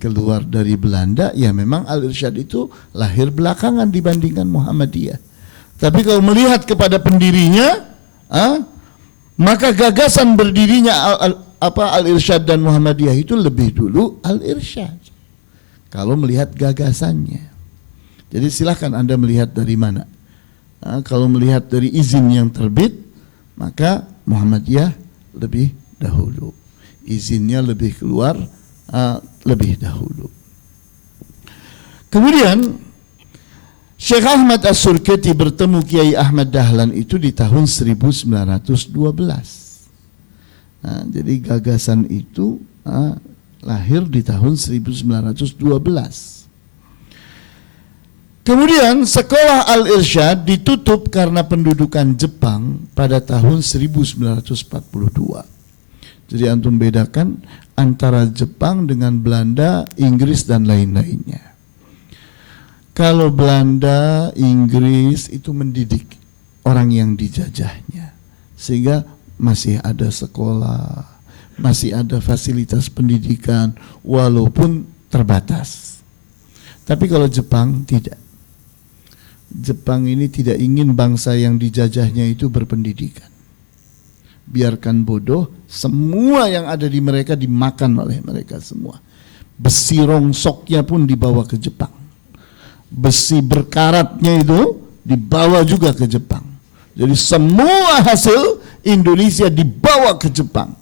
keluar dari Belanda, ya memang Al-Irsyad itu lahir belakangan dibandingkan Muhammadiyah. Tapi kalau melihat kepada pendirinya, maka gagasan berdirinya Al-Irsyad dan Muhammadiyah itu lebih dulu Al-Irsyad. Kalau melihat gagasannya. Jadi silahkan Anda melihat dari mana. Kalau melihat dari izin yang terbit, maka Muhammadiyah lebih dahulu. Izinnya lebih keluar lebih dahulu. Kemudian Syekh Ahmad As-Surkati bertemu Kiai Ahmad Dahlan itu di tahun 1912. Jadi gagasan itu lahir di tahun 1912. Kemudian sekolah Al-Irsyad ditutup karena pendudukan Jepang pada tahun 1942. Jadi antum bedakan antara Jepang dengan Belanda, Inggris dan lain-lainnya. Kalau Belanda, Inggris itu mendidik orang yang dijajahnya, sehingga masih ada sekolah, masih ada fasilitas pendidikan walaupun terbatas. Tapi kalau Jepang tidak. Jepang ini tidak ingin bangsa yang dijajahnya itu berpendidikan. Biarkan bodoh, semua yang ada di mereka dimakan oleh mereka semua. Besi rongsoknya pun dibawa ke Jepang. Besi berkaratnya itu dibawa juga ke Jepang. Jadi semua hasil Indonesia dibawa ke Jepang.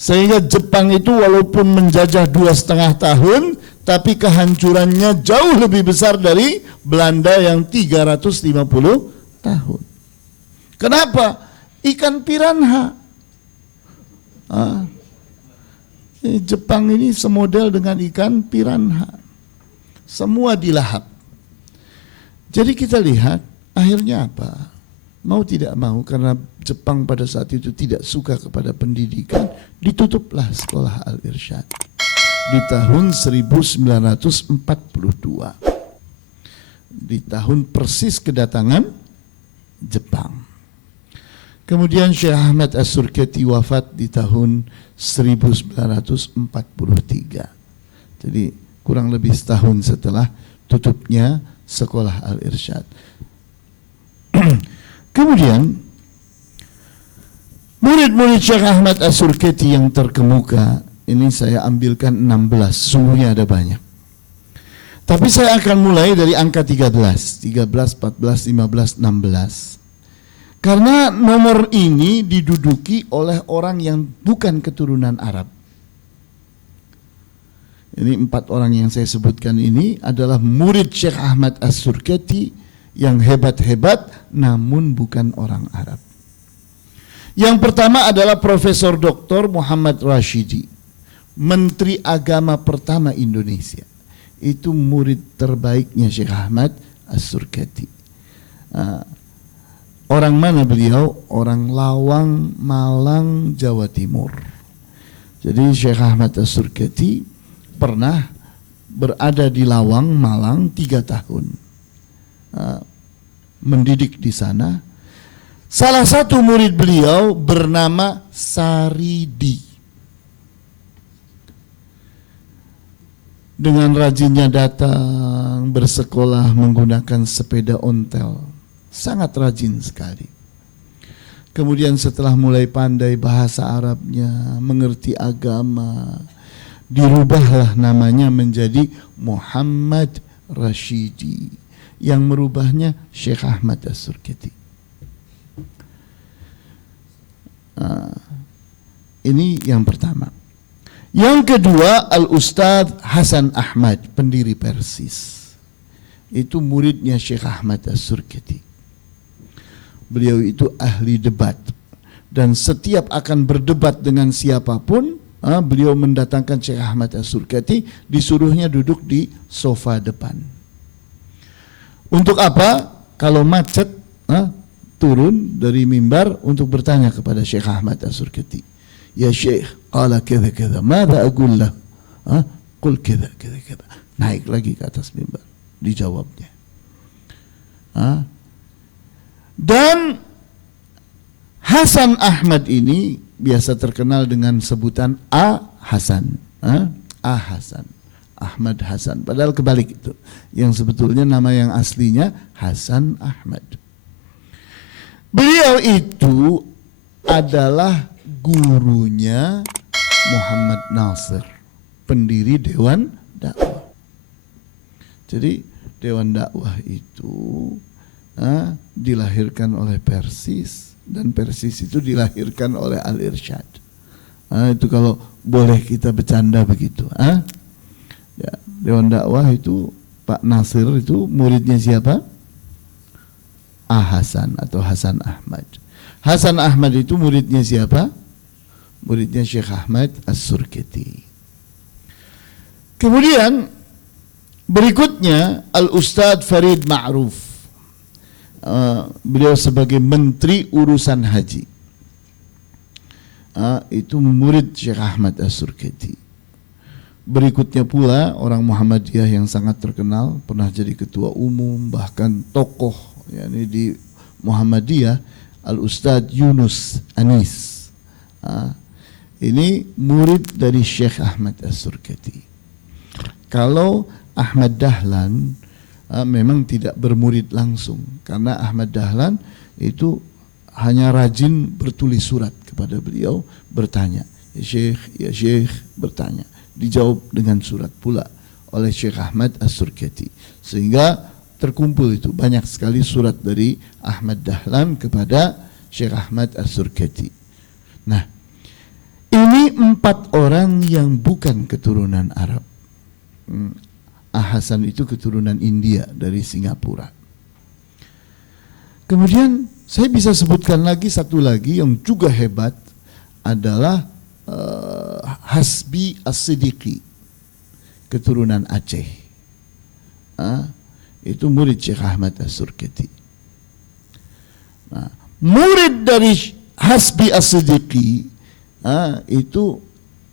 Sehingga Jepang itu walaupun menjajah 2,5 tahun, tapi kehancurannya jauh lebih besar dari Belanda yang 350 tahun. Kenapa? Ikan piranha. Jepang ini semodel dengan ikan piranha. Semua dilahap. Jadi kita lihat akhirnya apa? Mau tidak mau, karena Jepang pada saat itu tidak suka kepada pendidikan, ditutuplah sekolah Al-Irsyad di tahun 1942. Di tahun persis kedatangan Jepang. Kemudian Syekh Ahmad As-Surkati wafat di tahun 1943. Jadi kurang lebih setahun setelah tutupnya sekolah Al-Irsyad. Kemudian murid-murid Syekh Ahmad As-Surkati yang terkemuka ini saya ambilkan 16, sungguhnya ada banyak. Tapi saya akan mulai dari angka 13, 14, 15, 16. Karena nomor ini diduduki oleh orang yang bukan keturunan Arab. Ini 4 orang yang saya sebutkan ini adalah murid Syekh Ahmad As-Surkati yang hebat-hebat namun bukan orang Arab. Yang pertama adalah Profesor Dr. Muhammad Rashidi, Menteri Agama pertama Indonesia. Itu murid terbaiknya Syekh Ahmad As-Surkati. Orang mana beliau? Orang Lawang, Malang, Jawa Timur. Jadi Syekh Ahmad As-Surkati pernah berada di Lawang, Malang 3 tahun. Mendidik di sana. Salah satu murid beliau bernama Saridi. Dengan rajinnya datang bersekolah menggunakan sepeda ontel. Sangat rajin sekali. Kemudian setelah mulai pandai bahasa Arabnya, mengerti agama, dirubahlah namanya menjadi Muhammad Rashidi. Yang merubahnya Syekh Ahmad As-Surkati. Ini yang pertama. Yang kedua, Al-Ustadz Hasan Ahmad, pendiri Persis. Itu muridnya Syekh Ahmad As-Surkati. Beliau itu ahli debat. Dan setiap akan berdebat dengan siapapun, beliau mendatangkan Syekh Ahmad As-Surkati, disuruhnya duduk di sofa depan. Untuk apa? Kalau macet, turun dari mimbar untuk bertanya kepada Syekh Ahmad As-Surkati. Ya Syekh, qala kidha kidha, mada aqul lah? Qul kidha kidha kidha. Naik lagi ke atas mimbar, dijawabnya. Dan Hasan Ahmad ini biasa terkenal dengan sebutan A Hasan. A Hasan. Ahmad Hasan. Padahal kebalik itu. Yang sebetulnya nama yang aslinya Hasan Ahmad. Beliau itu adalah gurunya Muhammad Nasir, pendiri Dewan Dakwah. Jadi Dewan Dakwah itu dilahirkan oleh Persis, dan Persis itu dilahirkan oleh Al-Irsyad. Itu kalau boleh kita bercanda begitu. Ya, Dewan Dakwah itu Pak Nasir itu muridnya siapa? Hasan atau Hasan Ahmad. Hasan Ahmad itu muridnya siapa? Muridnya Syekh Ahmad As-Surketi. Kemudian berikutnya Al-Ustadz Farid Ma'ruf. Beliau sebagai Menteri Urusan Haji. Itu murid Syekh Ahmad As-Surketi. Berikutnya pula orang Muhammadiyah yang sangat terkenal, pernah jadi ketua umum, bahkan tokoh yakni di Muhammadiyah, Al-Ustadz Yunus Anis. Ini murid dari Syekh Ahmad As-Surketi. Kalau Ahmad Dahlan memang tidak bermurid langsung, karena Ahmad Dahlan itu hanya rajin bertulis surat kepada beliau, bertanya, ya Syekh, bertanya, dijawab dengan surat pula oleh Syekh Ahmad As-Surketi, sehingga terkumpul itu banyak sekali surat dari Ahmad Dahlan kepada Syekh Ahmad As-Surketi. Nah, ini 4 orang yang bukan keturunan Arab. Hasan itu keturunan India dari Singapura. Kemudian saya bisa sebutkan lagi satu lagi yang juga hebat adalah Hasbi As-Siddiqi, keturunan Aceh. Itu murid Syekh Ahmad As-Surketi. Nah, murid dari Hasbi As-Siddiqi itu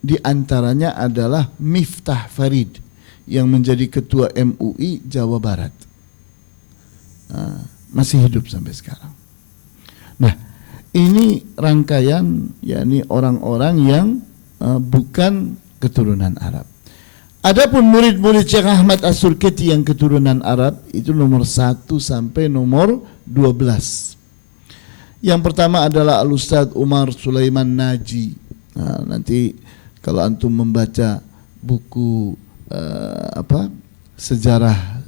diantaranya adalah Miftah Farid yang menjadi ketua MUI Jawa Barat. Masih hidup sampai sekarang. Nah, ini rangkaian yakni orang-orang yang bukan keturunan Arab. Adapun murid-murid Syekh Ahmad As-Surketi yang keturunan Arab itu nomor 1 sampai nomor 12. Yang pertama adalah Al-Ustadz Umar Sulaiman Naji. Nanti kalau antum membaca buku sejarah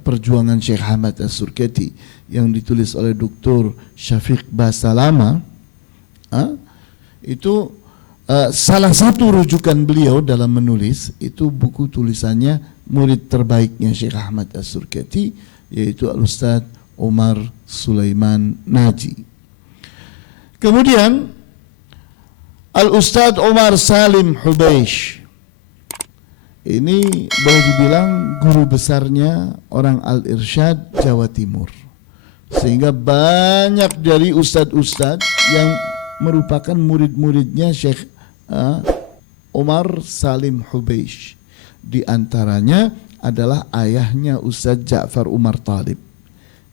perjuangan Syekh Ahmad As-Surketi yang ditulis oleh Dr. Syafiq Basalama, itu salah satu rujukan beliau dalam menulis itu buku tulisannya murid terbaiknya Syekh Ahmad As-Surketi, yaitu Al-Ustadz Umar Sulaiman Naji. Kemudian Al-Ustadz Umar Salim Hubeish, ini boleh dibilang guru besarnya orang Al-Irsyad Jawa Timur, sehingga banyak dari ustadz-ustadz yang merupakan murid-muridnya Syekh Umar Salim Hubeish. Di antaranya adalah ayahnya Ustadz Ja'far Umar Talib,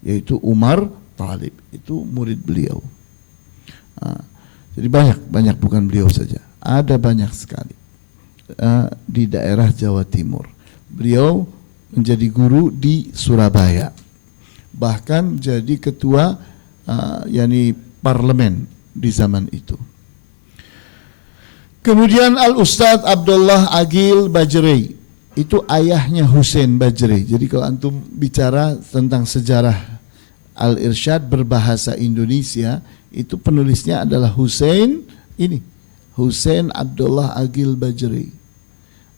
yaitu Umar Talib, itu murid beliau. Jadi banyak bukan beliau saja, ada banyak sekali di daerah Jawa Timur. Beliau menjadi guru di Surabaya, bahkan jadi ketua yakni parlemen di zaman itu. Kemudian Al-Ustadz Abdullah Agil Bajrei, itu ayahnya Husain Bajrei. Jadi kalau antum bicara tentang sejarah Al-Irsyad berbahasa Indonesia, itu penulisnya adalah Husain Abdullah Agil Bajrei.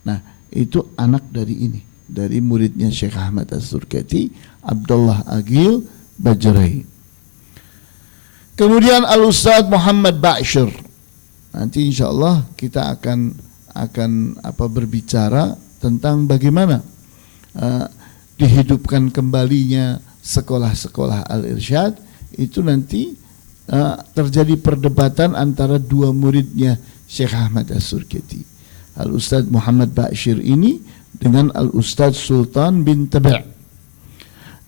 Nah, itu anak dari ini, dari muridnya Syekh Ahmad As-Surketi, Abdullah Agil Bajrei. Kemudian Al-Ustadz Muhammad Ba'syir. Nanti insya Allah kita akan berbicara tentang bagaimana dihidupkan kembalinya sekolah-sekolah Al-Irsyad. Itu nanti terjadi perdebatan antara dua muridnya Syekh Ahmad As-Surketi, Al-Ustadz Muhammad Ba'syir ini dengan Al-Ustadz Sultan bin Tabi',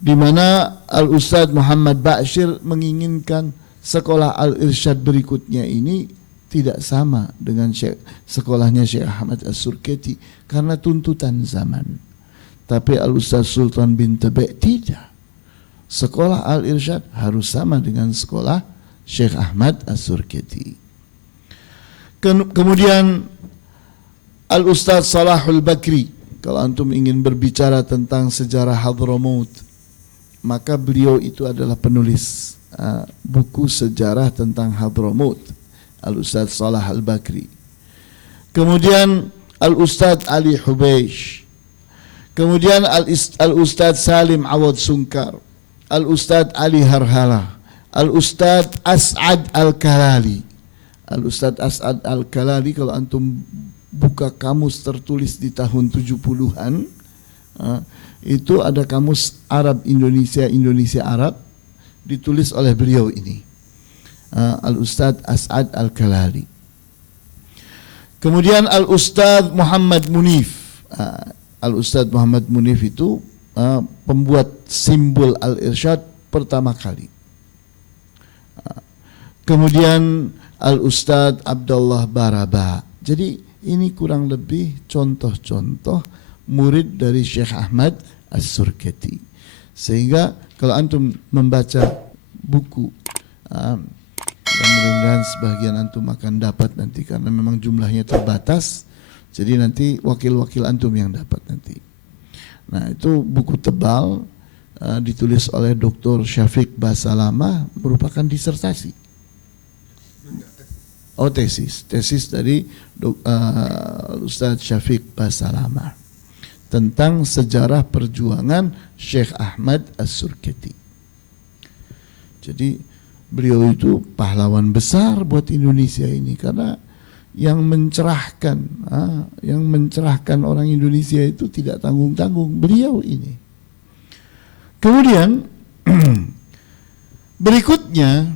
di mana Al-Ustadz Muhammad Ba'syir menginginkan sekolah Al-Irsyad berikutnya ini tidak sama dengan sekolahnya Syekh Ahmad As-Surketi karena tuntutan zaman. Tapi Al-Ustaz Sultan bin Tabe' tidak. Sekolah Al-Irsyad harus sama dengan sekolah Syekh Ahmad As-Surketi. Kemudian Al-Ustaz Salahul Bakri, kalau antum ingin berbicara tentang sejarah Hadramaut, maka beliau itu adalah penulis buku sejarah tentang Hadramaut, Al-Ustaz Salah Al-Bakri. Kemudian Al-Ustaz Ali Hubeish. Kemudian Al-Ustaz Salim Awad Sungkar, Al-Ustaz Ali Harhala, Al-Ustaz As'ad Al-Kalali. Al-Ustaz As'ad Al-Kalali, kalau antum buka kamus tertulis di tahun 70-an, itu ada kamus Arab Indonesia, Indonesia Arab, ditulis oleh beliau ini, Al-Ustaz As'ad Al-Kalali. Kemudian Al-Ustaz Muhammad Munif. Al-Ustaz Muhammad Munif itu pembuat simbol Al-Irsyad pertama kali. Kemudian Al-Ustaz Abdullah Baraba. Jadi ini kurang lebih contoh-contoh murid dari Syekh Ahmad As-Surketi. Sehingga kalau antum membaca buku, dan mudah-mudahan sebagian antum akan dapat nanti karena memang jumlahnya terbatas, jadi nanti wakil-wakil antum yang dapat nanti. Nah, itu buku tebal, ditulis oleh Dr. Syafiq Basalama, merupakan disertasi. Oh, tesis dari Ustaz Syafiq Basalama tentang sejarah perjuangan Syekh Ahmad As-Surketi. Jadi beliau itu pahlawan besar buat Indonesia ini, karena yang mencerahkan orang Indonesia itu tidak tanggung-tanggung, beliau ini. Kemudian berikutnya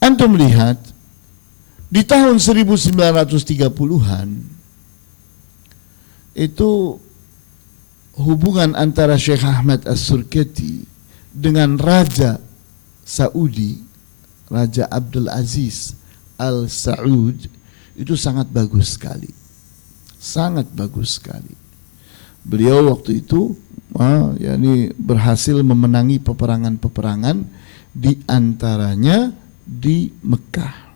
antum lihat di tahun 1930-an itu hubungan antara Syekh Ahmad As-Surketi dengan Raja Saudi, Raja Abdul Aziz Al Saud, itu sangat bagus sekali. Sangat bagus sekali. Beliau waktu itu berhasil memenangi peperangan-peperangan, di antaranya di Mekah.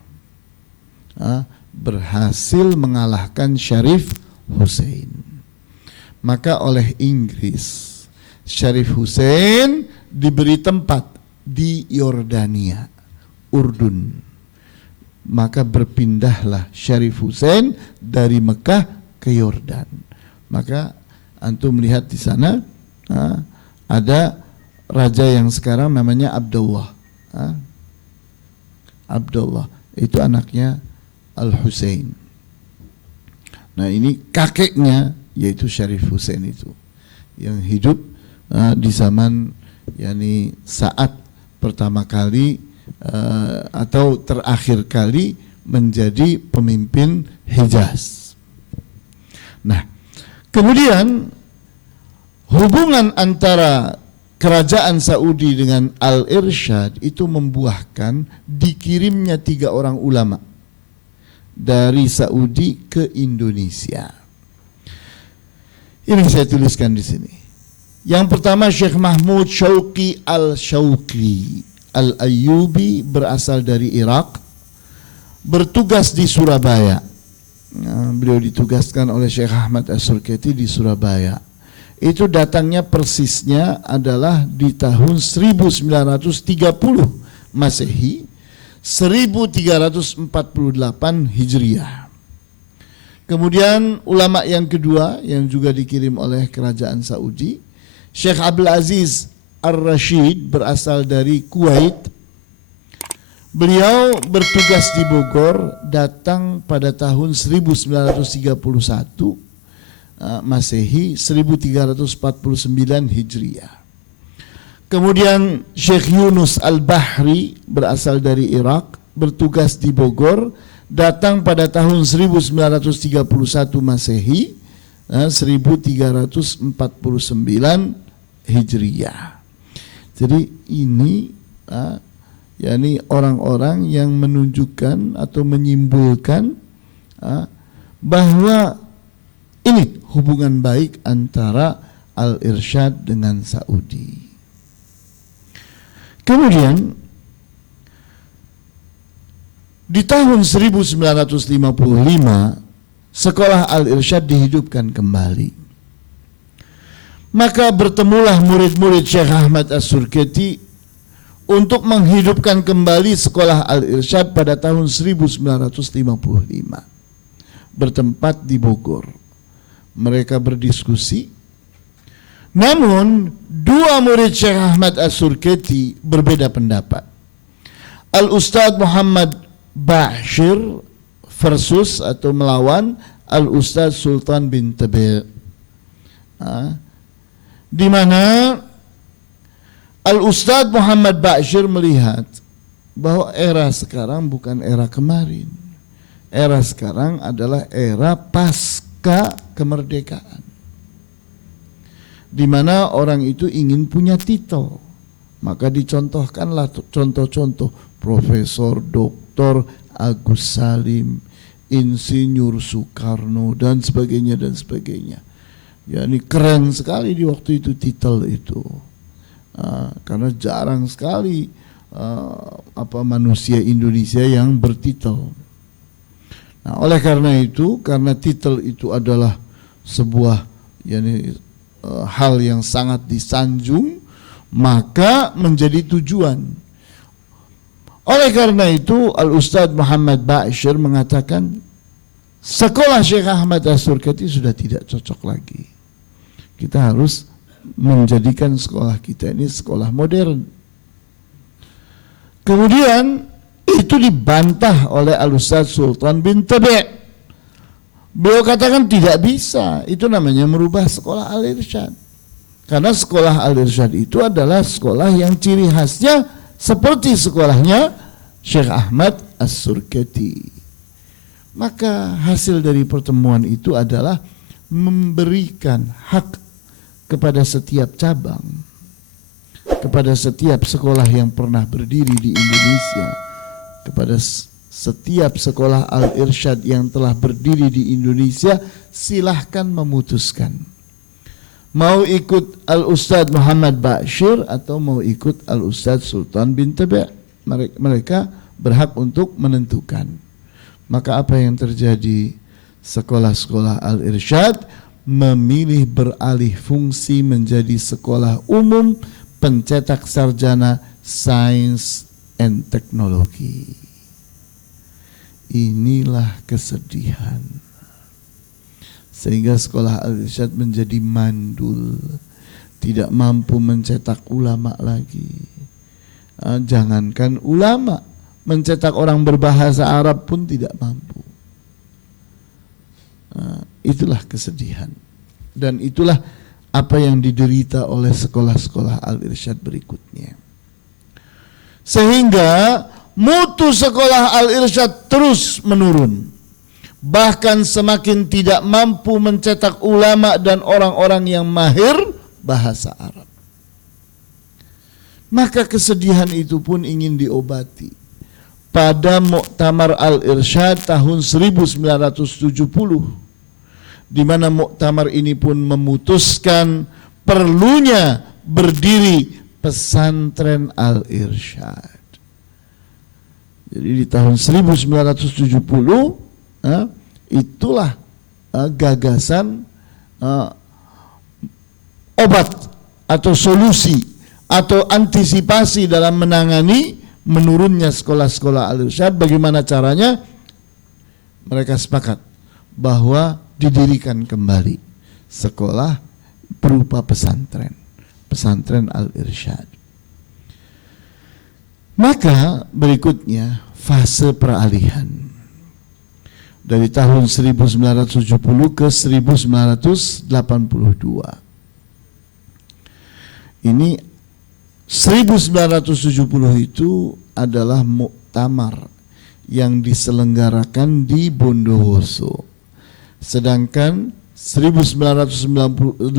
Berhasil mengalahkan Syarif Hussein. Maka oleh Inggris, Syarif Hussein diberi tempat di Yordania, Urdun. Maka berpindahlah Syarif Hussein dari Mekah ke Yordan. Maka antum melihat di sana ada raja yang sekarang namanya Abdullah. Abdullah itu anaknya Al-Husain. Nah, ini kakeknya yaitu Syarif Hussein itu yang hidup di zaman saat pertama kali atau terakhir kali menjadi pemimpin Hijaz. Nah, kemudian hubungan antara kerajaan Saudi dengan Al-Irsyad itu membuahkan dikirimnya 3 orang ulama dari Saudi ke Indonesia. Ini saya tuliskan di sini. Yang pertama Syekh Mahmud Syauqi Al-Syauqi Al-Ayyubi, berasal dari Irak, bertugas di Surabaya. Beliau ditugaskan oleh Syekh Ahmad As-Surketi di Surabaya. Itu datangnya persisnya adalah di tahun 1930 Masehi, 1348 Hijriah. Kemudian ulama yang kedua yang juga dikirim oleh kerajaan Saudi, Syekh Abdul Aziz Ar-Rashid, berasal dari Kuwait. Beliau bertugas di Bogor, datang pada tahun 1931 Masehi, 1349 Hijriah. Kemudian Syekh Yunus Al-Bahri, berasal dari Irak, bertugas di Bogor, datang pada tahun 1931 Masehi, 1349 Hijriah. Jadi ini yakni orang-orang yang menunjukkan atau menyimpulkan bahwa ini hubungan baik antara Al-Irsyad dengan Saudi. Kemudian di tahun 1955 sekolah Al-Irsyad dihidupkan kembali. Maka bertemulah murid-murid Syekh Ahmad As-Surketi untuk menghidupkan kembali sekolah Al-Irsyad pada tahun 1955. Bertempat di Bogor. Mereka berdiskusi. Namun dua murid Syekh Ahmad As-Surketi berbeda pendapat. Al-Ustadz Muhammad Bashir versus atau melawan Al-Ustadz Sultan bin Tabi', di mana Al-Ustadz Muhammad Bashir melihat bahwa era sekarang bukan era kemarin. Era sekarang adalah era pasca kemerdekaan, di mana orang itu ingin punya titel. Maka dicontohkanlah contoh-contoh Profesor, Doktor Agus Salim, Insinyur Soekarno dan sebagainya dan sebagainya. Ya, ini keren sekali di waktu itu titel itu, karena jarang sekali manusia Indonesia yang bertitel. Nah, oleh karena itu, karena titel itu adalah sebuah hal yang sangat disanjung, maka menjadi tujuan. Oleh karena itu Al-Ustadz Muhammad Bashir mengatakan sekolah Syekh Ahmad As-Surketi sudah tidak cocok lagi. Kita harus menjadikan sekolah kita ini sekolah modern. Kemudian itu dibantah oleh Al-Ustadz Sultan bin Tabi'. Beliau katakan tidak bisa, itu namanya merubah sekolah Al-Irsyad. Karena sekolah Al-Irsyad itu adalah sekolah yang ciri khasnya seperti sekolahnya Syekh Ahmad As-Surketi. Maka hasil dari pertemuan itu adalah memberikan hak kepada setiap cabang, kepada setiap sekolah yang pernah berdiri di Indonesia, kepada setiap sekolah Al-Irsyad yang telah berdiri di Indonesia, silahkan memutuskan mau ikut Al-Ustadz Muhammad Bashir atau mau ikut Al-Ustadz Sultan bin Tabi'. Mereka berhak untuk menentukan. Maka apa yang terjadi? Sekolah-sekolah Al-Irsyad memilih beralih fungsi menjadi sekolah umum pencetak sarjana sains dan teknologi. Inilah kesedihan. Sehingga sekolah Al-Irsyad menjadi mandul, tidak mampu mencetak ulama lagi. Jangankan ulama, mencetak orang berbahasa Arab pun tidak mampu. Itulah kesedihan. Dan itulah apa yang diderita oleh sekolah-sekolah Al-Irsyad berikutnya. Sehingga mutu sekolah Al-Irsyad terus menurun. Bahkan semakin tidak mampu mencetak ulama dan orang-orang yang mahir bahasa Arab. Maka kesedihan itu pun ingin diobati. Pada Muktamar Al-Irsyad tahun 1970, di mana muktamar ini pun memutuskan perlunya berdiri pesantren Al-Irsyad. Jadi di tahun 1970 itulah gagasan obat atau solusi atau antisipasi dalam menangani menurunnya sekolah-sekolah Al-Irsyad. Bagaimana caranya? Mereka sepakat bahwa didirikan kembali sekolah berupa pesantren Al-Irsyad. Maka berikutnya fase peralihan dari tahun 1970 ke 1982. Ini 1970 itu adalah muktamar yang diselenggarakan di Bondowoso. Sedangkan 1982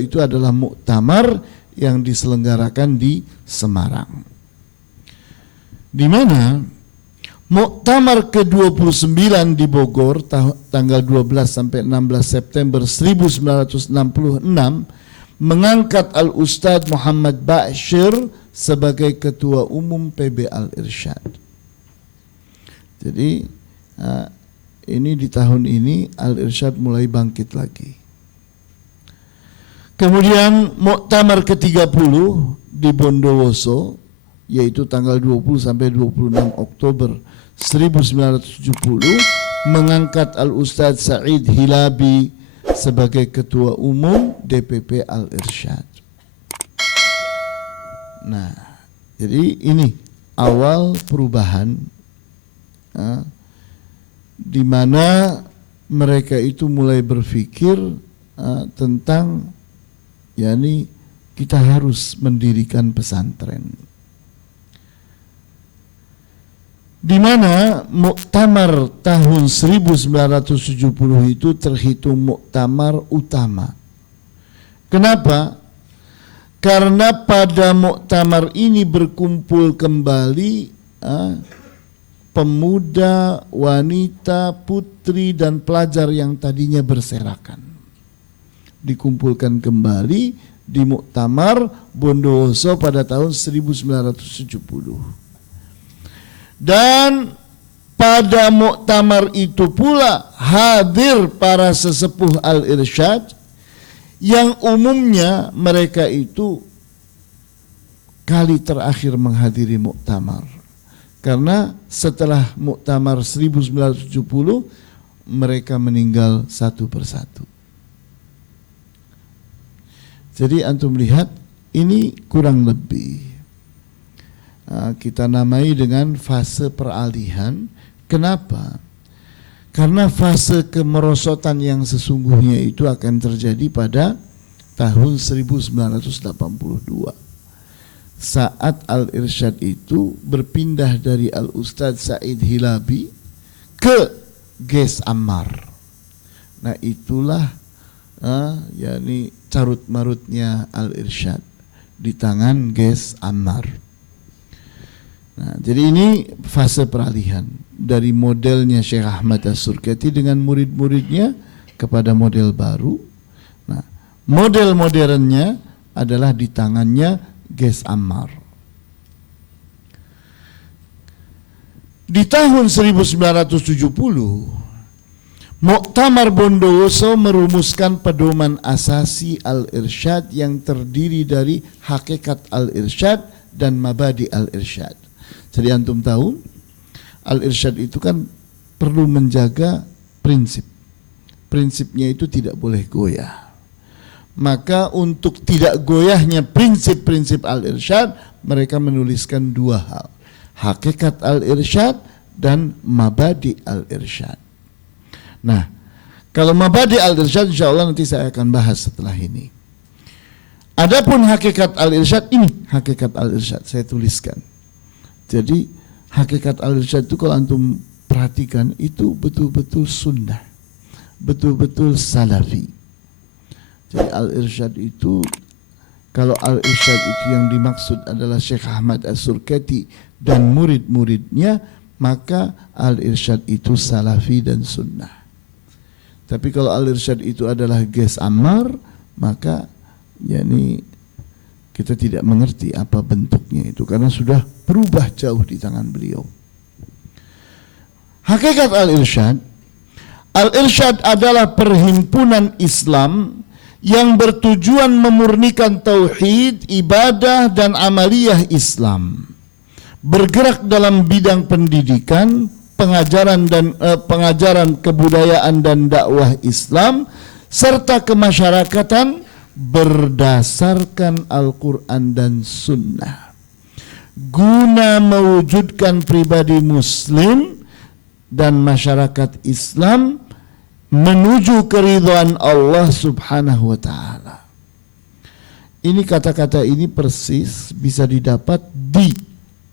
itu adalah muktamar yang diselenggarakan di Semarang. di mana Muktamar ke-29 di Bogor tanggal 12 sampai 16 September 1966 mengangkat Al-Ustadz Muhammad Bashir sebagai Ketua Umum PB Al-Irsyad. Jadi ini di tahun ini Al-Irsyad mulai bangkit lagi. Kemudian Muktamar ke-30 di Bondowoso, yaitu tanggal 20 sampai 26 Oktober 1970, mengangkat Al-Ustadz Sa'id Hilabi sebagai Ketua Umum DPP Al-Irsyad. Nah, jadi ini awal perubahan di mana mereka itu mulai berpikir tentang yakni kita harus mendirikan pesantren. Di mana muktamar tahun 1970 itu terhitung muktamar utama. Kenapa? Karena pada muktamar ini berkumpul kembali pemuda, wanita, putri dan pelajar yang tadinya berserakan. Dikumpulkan kembali di Muktamar Bondowoso pada tahun 1970. Dan pada muktamar itu pula hadir para sesepuh Al-Irsyad yang umumnya mereka itu kali terakhir menghadiri muktamar. Karena setelah muktamar 1970 mereka meninggal satu persatu. Jadi antum lihat ini kurang lebih kita namai dengan fase peralihan. Kenapa? Karena fase kemerosotan yang sesungguhnya itu akan terjadi pada tahun 1982. Saat Al-Irsyad itu berpindah dari Al-Ustadz Sa'id Hilabi ke Ges Ammar. Nah itulah yakni carut marutnya Al-Irsyad di tangan Ges Ammar. Nah, jadi ini fase peralihan dari modelnya Syekh Ahmad As-Surkati dengan murid-muridnya kepada model baru. Nah, model modernnya adalah di tangannya Ges Ammar. Di tahun 1970 Muktamar Bondowoso merumuskan pedoman asasi Al-Irsyad yang terdiri dari hakikat Al-Irsyad dan mabadi Al-Irsyad. Jadi antum tahu Al-Irsyad itu kan perlu menjaga prinsip. Prinsipnya itu tidak boleh goyah. Maka untuk tidak goyahnya prinsip-prinsip Al-Irsyad, mereka menuliskan dua hal. Hakikat Al-Irsyad dan mabadi Al-Irsyad. Nah, kalau mabadi Al-Irsyad insyaallah nanti saya akan bahas setelah ini. Adapun hakikat Al-Irsyad, ini hakikat Al-Irsyad saya tuliskan. Jadi hakikat Al-Irsyad itu kalau antum perhatikan itu betul-betul sunnah, betul-betul salafi. Jadi Al-Irsyad itu, kalau Al-Irsyad itu yang dimaksud adalah Syekh Ahmad As-Surkati dan murid-muridnya, maka Al-Irsyad itu salafi dan sunnah. Tapi kalau Al-Irsyad itu adalah Ges Ammar, maka yakni kita tidak mengerti apa bentuknya itu karena sudah berubah jauh di tangan beliau. Hakikat Al-Irsyad, Al-Irsyad adalah perhimpunan Islam yang bertujuan memurnikan tauhid, ibadah dan amaliyah Islam. Bergerak dalam bidang pendidikan, pengajaran kebudayaan dan dakwah Islam serta kemasyarakatan berdasarkan Al-Quran dan Sunnah guna mewujudkan pribadi Muslim dan masyarakat Islam menuju keridhaan Allah Subhanahu wa Ta'ala. Ini kata-kata ini persis bisa didapat di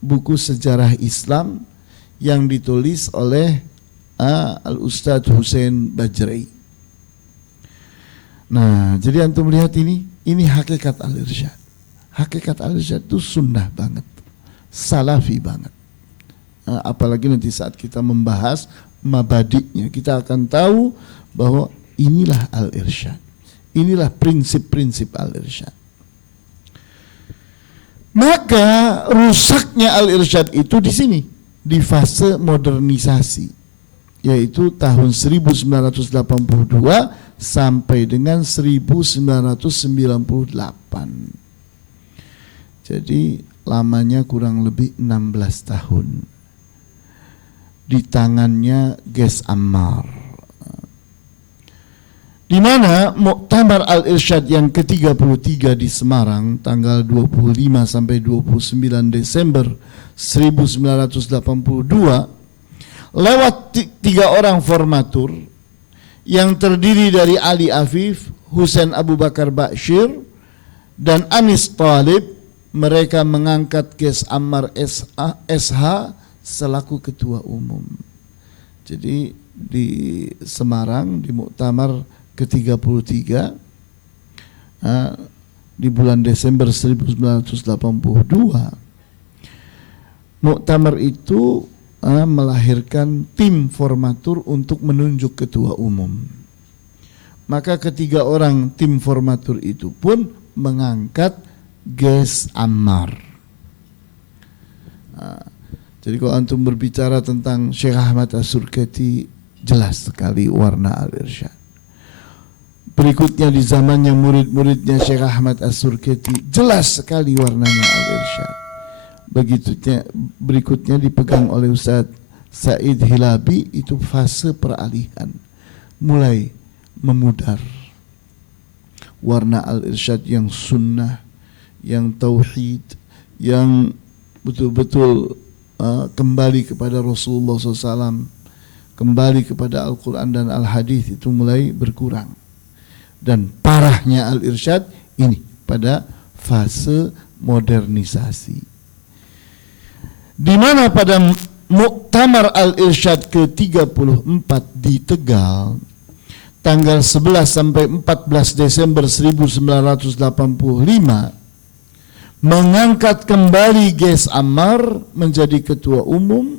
buku sejarah Islam yang ditulis oleh Al-Ustadz Hussein Bajrai. Nah, jadi antum lihat ini hakikat Al-Irsyad. Hakikat Al-Irsyad itu sunnah banget, salafi banget. apalagi nanti saat kita membahas mabadiknya, kita akan tahu bahwa inilah al-irsyad, inilah prinsip-prinsip al-irsyad. Maka rusaknya al-irsyad itu di sini, di fase modernisasi, yaitu tahun 1982 sampai dengan 1998. Jadi lamanya kurang lebih 16 tahun. Di tangannya Ges Ammar, di mana Muktamar Al-Irsyad yang ke-33 di Semarang tanggal 25 sampai 29 Desember 1982 lewat 3 orang formatur yang terdiri dari Ali Afif, Husain Abu Bakar Bashir, dan Anis Talib. Mereka mengangkat Ges Ammar SH selaku ketua umum. Jadi di Semarang di Muktamar ke-33 di bulan Desember 1982, Muktamar itu melahirkan tim formatur untuk menunjuk ketua umum. Maka ketiga orang tim formatur itu pun mengangkat Ges Ammar. Jadi kalau antum berbicara tentang Syekh Ahmad As-Surkati, jelas sekali warna al-irsyad. Berikutnya di zamannya murid-muridnya Syekh Ahmad As-Surkati, jelas sekali warnanya al-irsyad. Berikutnya dipegang oleh Ustaz Said Hilabi, itu fase peralihan, mulai memudar. Warna al-irsyad yang sunnah, yang tauhid, yang betul-betul kembali kepada Rasulullah SAW, kembali kepada Al-Quran dan Al-Hadis, itu mulai berkurang. Dan parahnya al-irsyad ini pada fase modernisasi, di mana pada Muktamar Al-Irsyad ke-34 di Tegal tanggal 11 sampai 14 Desember 1985 mengangkat kembali Ges Ammar menjadi ketua umum,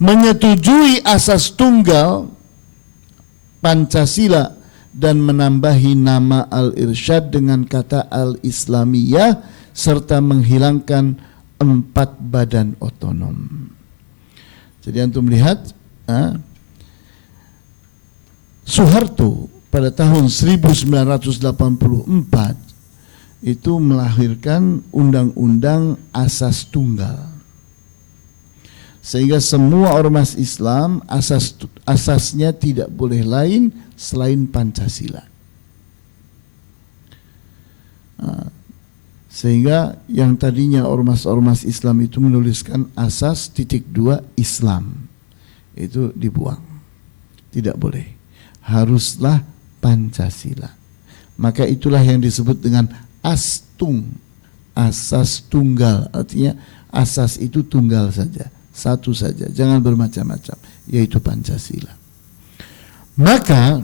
menyetujui asas tunggal Pancasila dan menambahi nama Al-Irsyad dengan kata Al-Islamiyah serta menghilangkan 4 badan otonom. Jadi antum lihat, Soeharto pada tahun 1984 itu melahirkan undang-undang asas tunggal, sehingga semua ormas Islam asasnya tidak boleh lain selain Pancasila. Sehingga yang tadinya ormas-ormas Islam itu menuliskan asas #2 Islam, itu dibuang, tidak boleh, haruslah Pancasila. Maka itulah yang disebut dengan astung, asas tunggal, artinya asas itu tunggal saja, satu saja, jangan bermacam-macam, yaitu Pancasila. Maka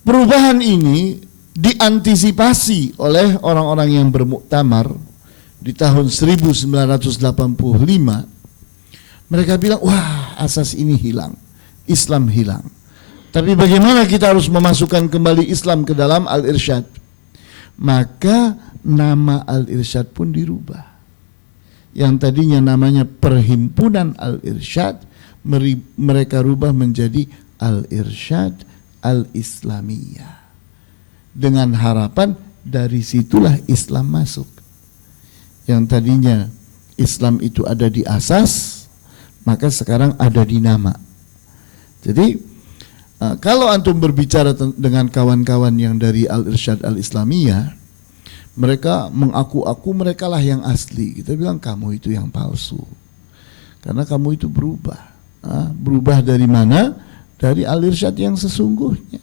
perubahan ini diantisipasi oleh orang-orang yang bermuktamar di tahun 1985. Mereka bilang, wah, asas ini hilang, Islam hilang. Tapi bagaimana kita harus memasukkan kembali Islam ke dalam Al-Irsyad? Maka nama Al-Irsyad pun dirubah. Yang tadinya namanya Perhimpunan Al-Irsyad, mereka rubah menjadi Al-Irsyad Al-Islamiyah. Dengan harapan dari situlah Islam masuk. Yang tadinya Islam itu ada di asas, maka sekarang ada di nama. Jadi kalau antum berbicara dengan kawan-kawan yang dari Al-Irsyad Al-Islamiyah, mereka mengaku-aku mereka lah yang asli. Kita bilang kamu itu yang palsu, karena kamu itu berubah. Berubah dari mana? Dari Al-Irsyad yang sesungguhnya.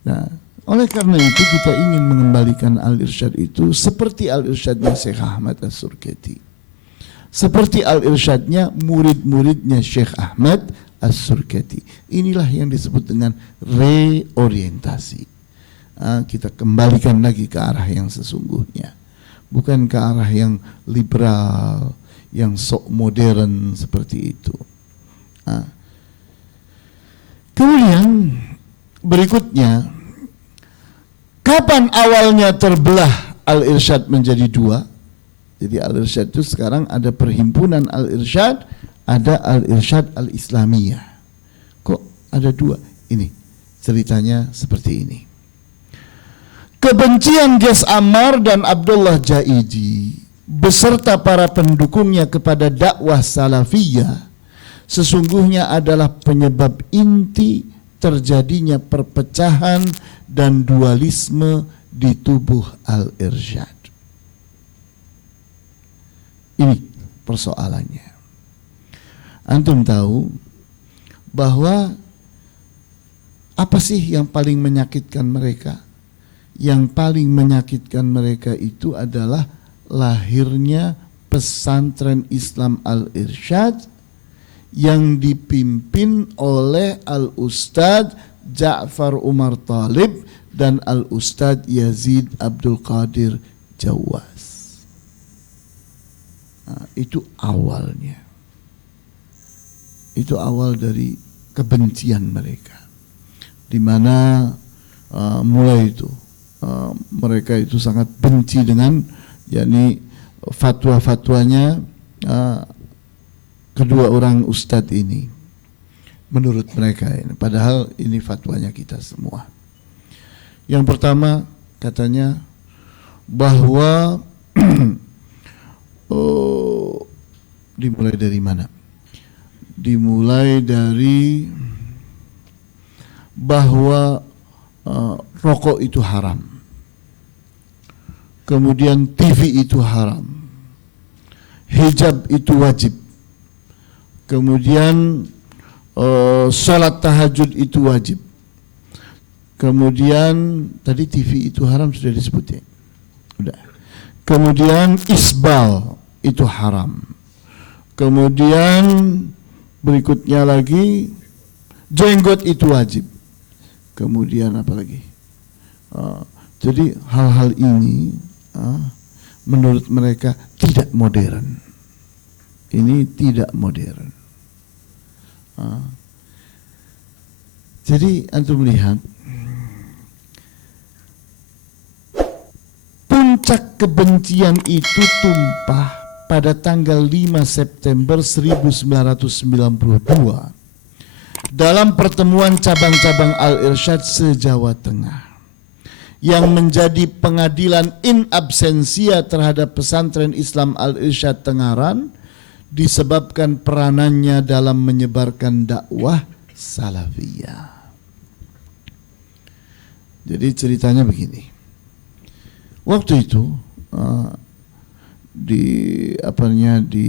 Nah, oleh karena itu kita ingin mengembalikan Al-Irsyad itu seperti Al-Irsyadnya Syekh Ahmad As-Surkati, seperti Al-Irsyadnya murid-muridnya Syekh Ahmad As-Surkati. Inilah yang disebut dengan reorientasi. Kita kembalikan lagi ke arah yang sesungguhnya, bukan ke arah yang liberal, yang sok modern seperti itu. Nah, kemudian berikutnya, kapan awalnya terbelah Al-Irsyad menjadi dua? Jadi Al-Irsyad itu sekarang ada perhimpunan Al-Irsyad, ada Al-Irsyad Al-Islamiyah. Kok ada dua? Ini ceritanya seperti ini. Kebencian Ges Ammar dan Abdullah Jaidi beserta para pendukungnya kepada dakwah salafiyah sesungguhnya adalah penyebab inti terjadinya perpecahan dan dualisme di tubuh Al-Irsyad. Ini persoalannya. Antum tahu bahwa apa sih yang paling menyakitkan mereka? Yang paling menyakitkan mereka itu adalah lahirnya pesantren Islam Al-Irsyad yang dipimpin oleh Al-Ustadz Ja'far Umar Thalib dan Al-Ustadz Yazid Abdul Qadir Jawas. Nah, itu awalnya. Itu awal dari kebencian mereka. Di mana mulai itu mereka itu sangat benci dengan yakni fatwa-fatwanya kedua orang ustadz ini. Menurut mereka ini, padahal ini fatwanya kita semua. Yang pertama katanya bahwa dimulai dari mana? Dimulai dari bahwa rokok itu haram, kemudian TV itu haram, hijab itu wajib, kemudian sholat tahajud itu wajib, kemudian tadi TV itu haram sudah disebut ya, udah. Kemudian isbal itu haram, kemudian berikutnya lagi jenggot itu wajib. Kemudian apa lagi? Jadi hal-hal ini menurut mereka tidak modern. Ini tidak modern. Jadi antum melihat puncak kebencian itu tumpah pada tanggal 5 September 1992 dalam pertemuan cabang-cabang Al-Irsyad se-Jawa Tengah yang menjadi pengadilan in absentia terhadap pesantren Islam Al-Irsyad Tengaran disebabkan peranannya dalam menyebarkan dakwah salafiyah. Jadi ceritanya begini. Waktu itu di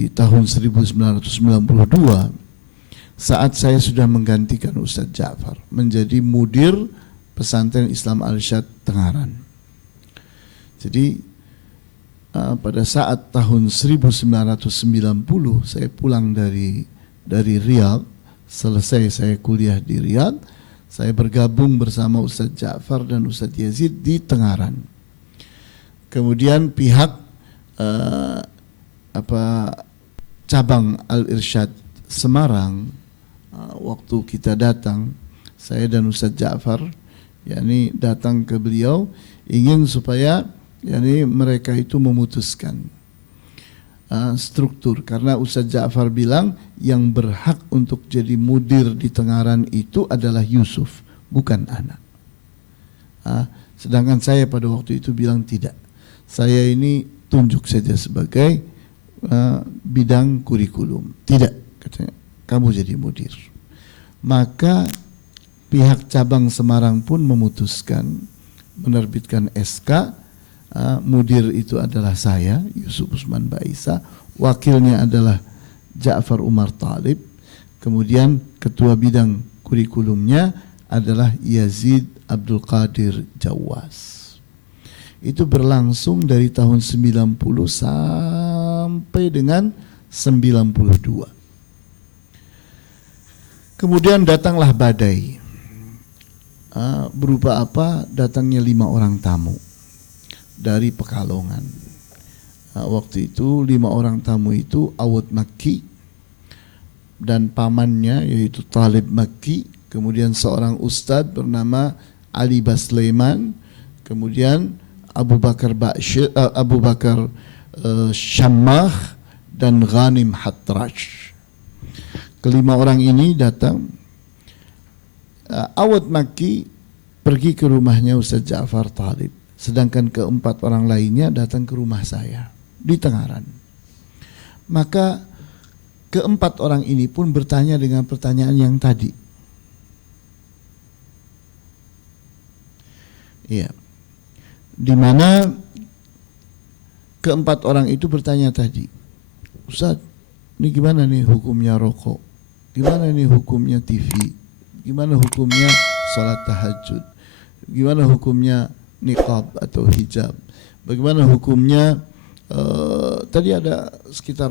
tahun 1992 saat saya sudah menggantikan Ustadz Ja'far menjadi mudir pesantren Islam Al-Irsyad Tengaran. Jadi pada saat tahun 1990 saya pulang dari Riyadh, selesai saya kuliah di Riyadh, saya bergabung bersama Ustadz Ja'far dan Ustadz Yazid di Tengaran. Kemudian pihak cabang Al-Irsyad Semarang waktu kita datang, saya dan Ustadz Ja'far yakni datang ke beliau ingin supaya yakni mereka itu memutuskan struktur, karena Ustadz Ja'far bilang yang berhak untuk jadi mudir di Tengaran itu adalah Yusuf, bukan anak. Sedangkan saya pada waktu itu bilang tidak, saya ini tunjuk saja sebagai bidang kurikulum. Tidak, katanya, kamu jadi mudir. Maka pihak cabang Semarang pun memutuskan menerbitkan SK, mudir itu adalah saya, Yusuf Usman Baisa, wakilnya adalah Ja'far Umar Thalib, kemudian ketua bidang kurikulumnya adalah Yazid Abdul Qadir Jawas. Itu berlangsung dari tahun 90 sampai dengan 92. Kemudian datanglah badai. Berupa apa? Datangnya 5 orang tamu dari Pekalongan. Waktu itu 5 orang tamu itu Awad Makki dan pamannya yaitu Talib Makki, kemudian seorang ustadz bernama Ali Basleiman, kemudian Abu Bakar Syammah dan Ghanim Hatrash. Kelima orang ini datang. Awad Makki pergi ke rumahnya Ustaz Ja'far Talib, sedangkan keempat orang lainnya datang ke rumah saya di Tengaran. Maka keempat orang ini pun bertanya dengan pertanyaan yang tadi. Iya. Di mana keempat orang itu bertanya tadi, Ustaz, ini gimana nih hukumnya rokok? Gimana nih hukumnya TV? Gimana hukumnya sholat tahajud? Gimana hukumnya niqab atau hijab? Bagaimana hukumnya tadi ada sekitar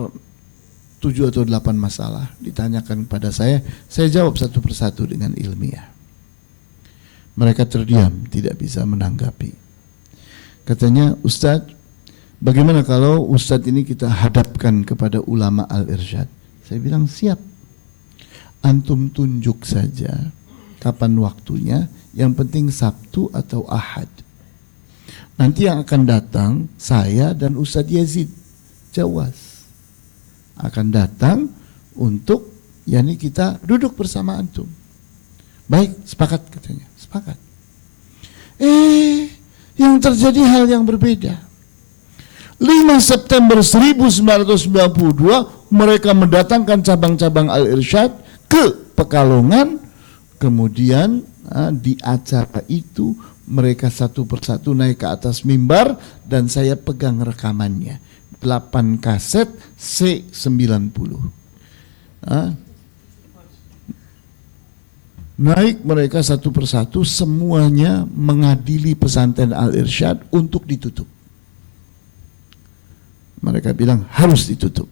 7 atau 8 masalah ditanyakan pada saya jawab satu persatu dengan ilmiah. Mereka terdiam, tidak bisa menanggapi. Katanya, Ustadz, bagaimana kalau Ustadz ini kita hadapkan kepada ulama Al-Irsyad? Saya bilang siap. Antum tunjuk saja kapan waktunya, yang penting Sabtu atau Ahad. Nanti yang akan datang saya dan Ustadz Yazid Jawas akan datang untuk kita duduk bersama antum. Baik, sepakat katanya. Sepakat. Yang terjadi hal yang berbeda. 5 September 1992 mereka mendatangkan cabang-cabang Al-Irsyad ke Pekalongan. Kemudian di acara itu mereka satu persatu naik ke atas mimbar dan saya pegang rekamannya. 8 kaset C90. Naik mereka satu persatu, semuanya mengadili pesantren Al-Irsyad untuk ditutup. Mereka bilang harus ditutup.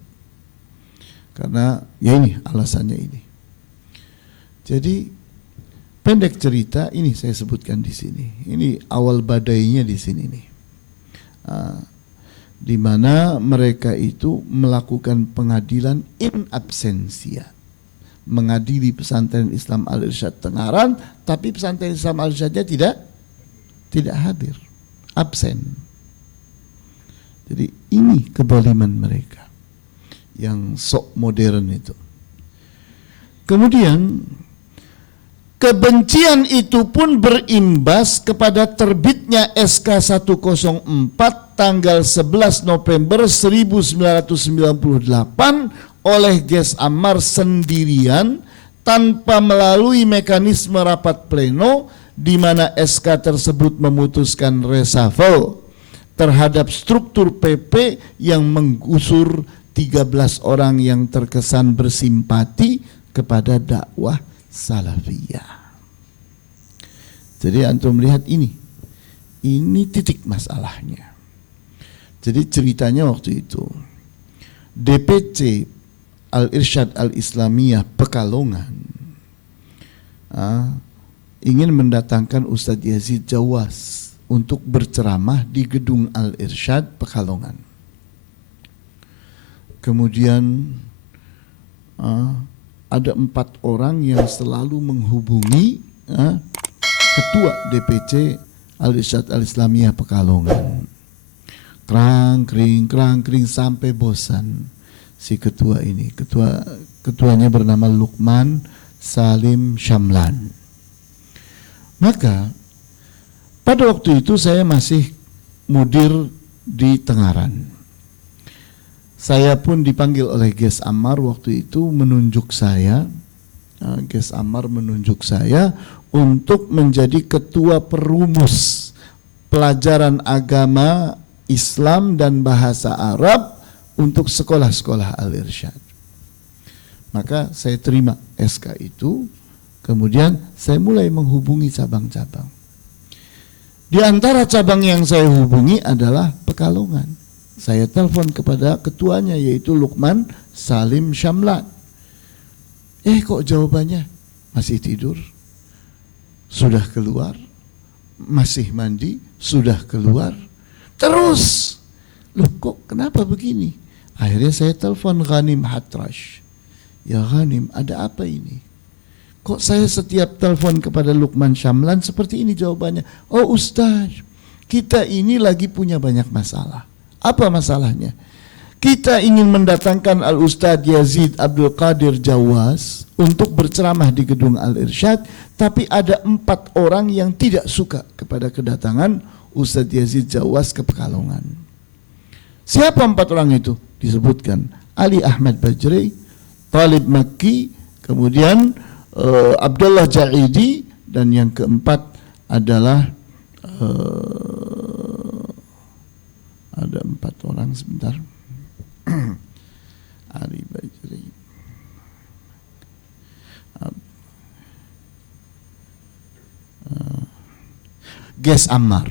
Karena ya ini alasannya ini. Jadi pendek cerita ini saya sebutkan di sini. Ini awal badainya di sini nih. Di mana mereka itu melakukan pengadilan in absentia. Mengadili pesantren Islam Al-Irsyad Tengaran, tapi pesantren Islam Al-Irsyadnya tidak hadir, absen. Jadi ini kezaliman mereka yang sok modern itu. Kemudian kebencian itu pun berimbas kepada terbitnya SK 104 tanggal 11 November 1998 oleh Ges Ammar sendirian tanpa melalui mekanisme rapat pleno, di mana SK tersebut memutuskan reshuffle terhadap struktur PP yang menggusur 13 orang yang terkesan bersimpati kepada dakwah salafiyah. Jadi antum melihat ini titik masalahnya. Jadi ceritanya waktu itu DPC Al-Irsyad Al-Islamiyah Pekalongan ingin mendatangkan Ustadz Yazid Jawas untuk berceramah di gedung Al-Irsyad Pekalongan. Kemudian ada 4 orang yang selalu menghubungi ketua DPC Al-Irsyad Al-Islamiyah Pekalongan. Kerang kering sampai bosan si ketua ini. Ketuanya bernama Luqman Salim Syamlan. Maka pada waktu itu saya masih mudir di Tengaran. Saya pun dipanggil oleh Ges Ammar waktu itu menunjuk saya. Ges Ammar menunjuk saya untuk menjadi ketua perumus pelajaran agama Islam dan bahasa Arab untuk sekolah-sekolah Al-Irsyad. Maka saya terima SK itu, kemudian saya mulai menghubungi cabang-cabang. Di antara cabang yang saya hubungi adalah Pekalongan. Saya telepon kepada ketuanya yaitu Luqman Salim Syamlan. Kok jawabannya masih tidur, sudah keluar, masih mandi, sudah keluar. Terus Loh kok kenapa begini? Akhirnya saya telepon Ghanim Hatrash. Ya Ghanim, ada apa ini? Kok saya setiap telepon kepada Lukman Syamlan seperti ini jawabannya? Oh Ustaz, kita ini lagi punya banyak masalah. Apa masalahnya? Kita ingin mendatangkan Al-Ustadz Yazid Abdul Qadir Jawas untuk berceramah di gedung Al-Irsyad, tapi ada 4 orang yang tidak suka kepada kedatangan Ustadz Yazid Jawas ke Pekalongan. Siapa 4 orang itu? Disebutkan Ali Ahmad Bajri, Talib Makki, kemudian Abdullah Jaidi, dan yang keempat adalah ada 4 orang sebentar. Ali Bajri, Ges Ammar.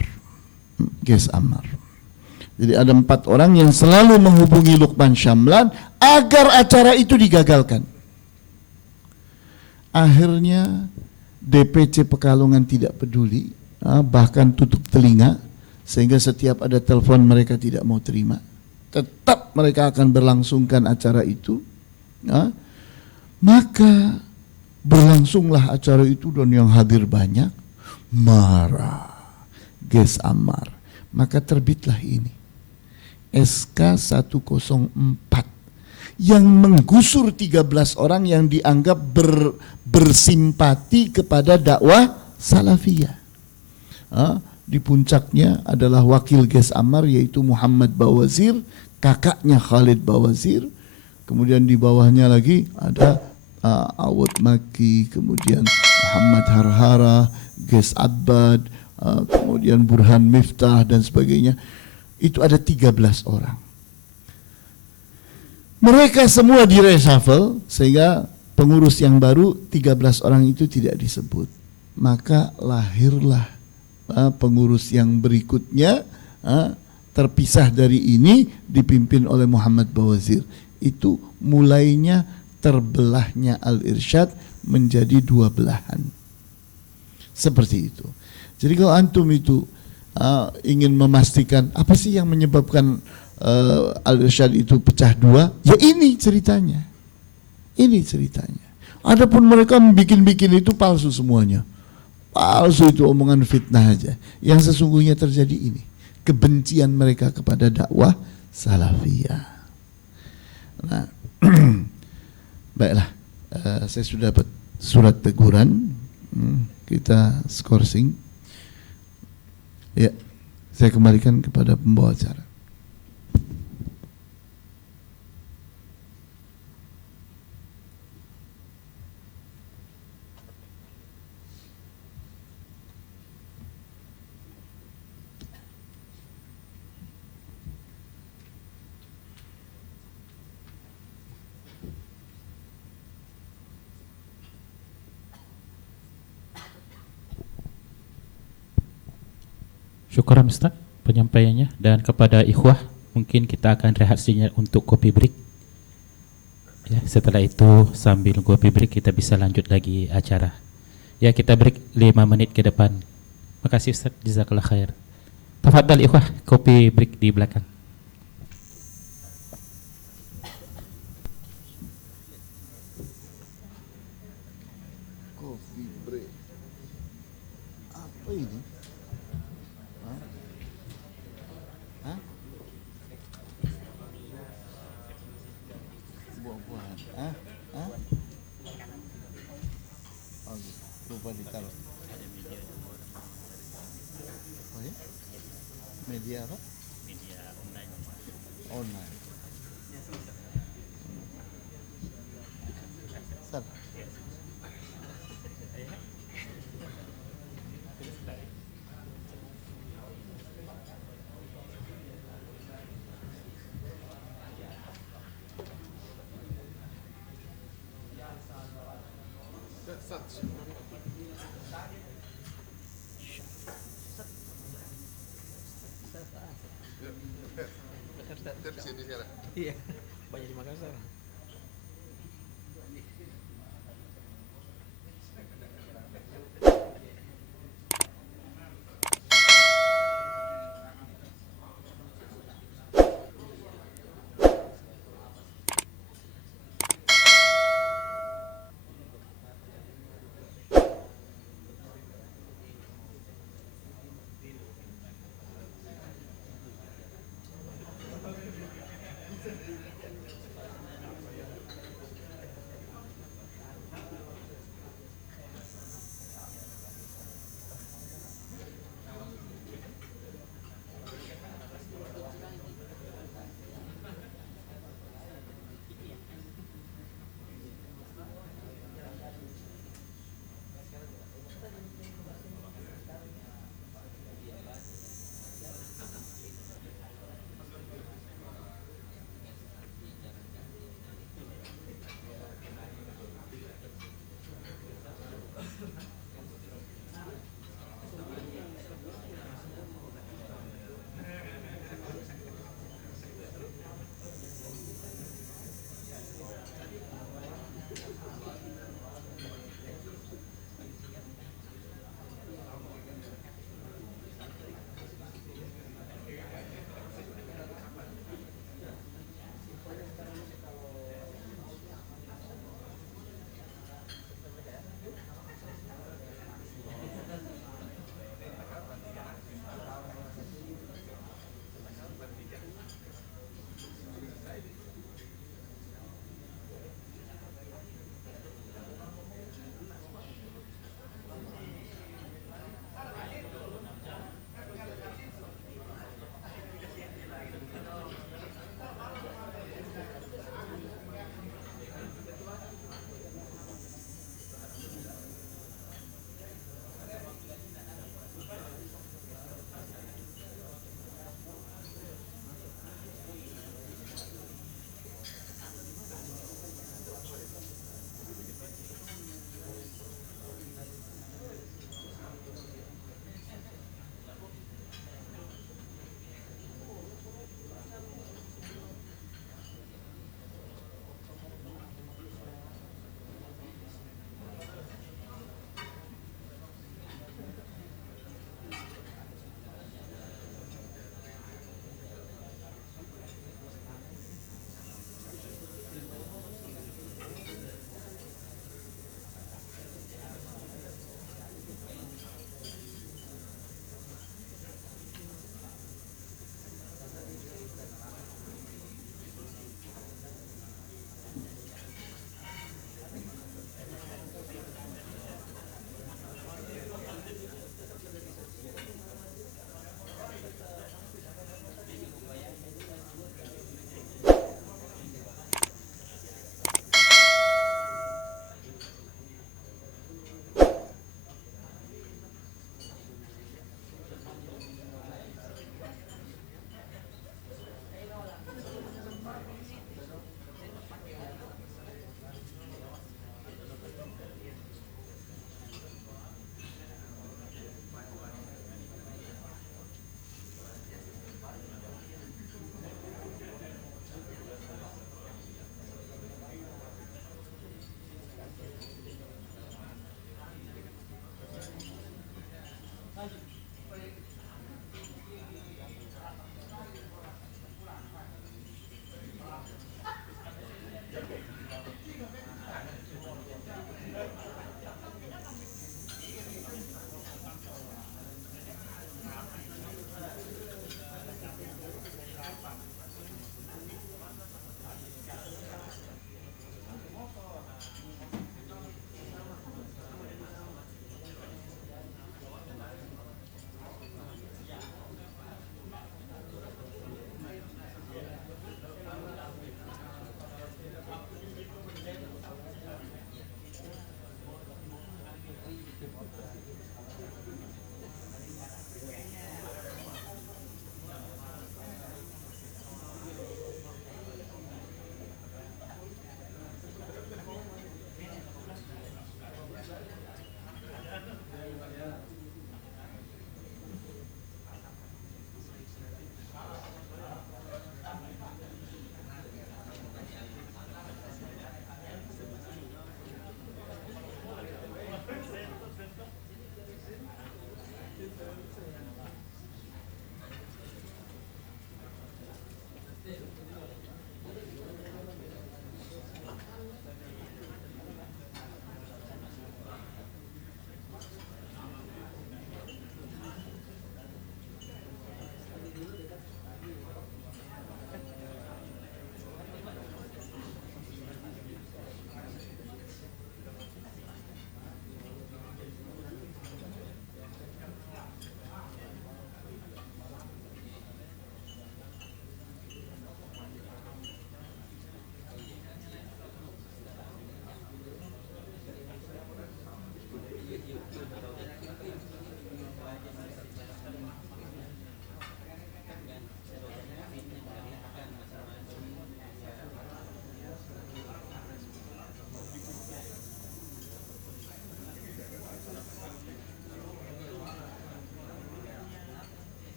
Jadi ada 4 orang yang selalu menghubungi Lukman Syamlan agar acara itu digagalkan. Akhirnya DPC Pekalongan tidak peduli, bahkan tutup telinga, sehingga setiap ada telepon mereka tidak mau terima. Tetap mereka akan berlangsungkan acara itu. Maka berlangsunglah acara itu, dan yang hadir banyak. Marah Ges Ammar. Maka terbitlah ini SK 104 yang menggusur 13 orang yang dianggap bersimpati kepada dakwah salafiyah. Di puncaknya adalah wakil Ges Ammar, yaitu Muhammad Bawazir, kakaknya Khalid Bawazir. Kemudian di bawahnya lagi ada Awad Maki, kemudian Muhammad Harhara, Ges Abbad, kemudian Burhan Miftah dan sebagainya. Itu ada 13 orang. Mereka semua direshuffle sehingga pengurus yang baru 13 orang itu tidak disebut. Maka lahirlah pengurus yang berikutnya, terpisah dari ini, dipimpin oleh Muhammad Bawazir. Itu mulainya terbelahnya Al-Irsyad menjadi 2 belahan. Seperti itu. Jadi kalau antum itu ingin memastikan apa sih yang menyebabkan Al-Irsyad itu pecah 2, ya ini ceritanya. Ini ceritanya. Adapun mereka bikin itu palsu semuanya. Palsu, itu omongan fitnah aja. Yang sesungguhnya terjadi ini, kebencian mereka kepada dakwah salafiyah. Nah, baiklah, saya sudah dapat surat teguran. Kita skorsing. Ya, saya kembalikan kepada pembawa acara. Syukuran Ustaz penyampaiannya, dan kepada ikhwah mungkin kita akan rehat sejenak untuk kopi break. Ya, setelah itu sambil kopi break kita bisa lanjut lagi acara. Ya, kita break 5 menit ke depan. Makasih Ustaz, jazakallah khair. Tafadhal ikhwah, kopi break di belakang. Coffee break. Apa ini? Buah-buahan. Oh, lupa ditaruh. Oh ya? Media apa? Media online. Online. Ustaz. Iya, banyak di Makassar.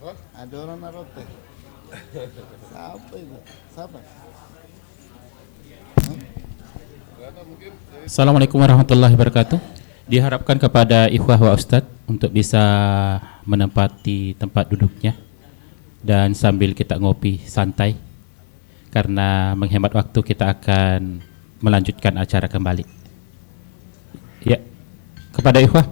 Ada orang naruh teh. Siapa itu? Siapa? Assalamualaikum warahmatullahi wabarakatuh. Diharapkan kepada ikhwah wa ustadz untuk bisa menempati tempat duduknya dan sambil kita ngopi santai, karena menghemat waktu kita akan melanjutkan acara kembali. Ya, kepada ikhwah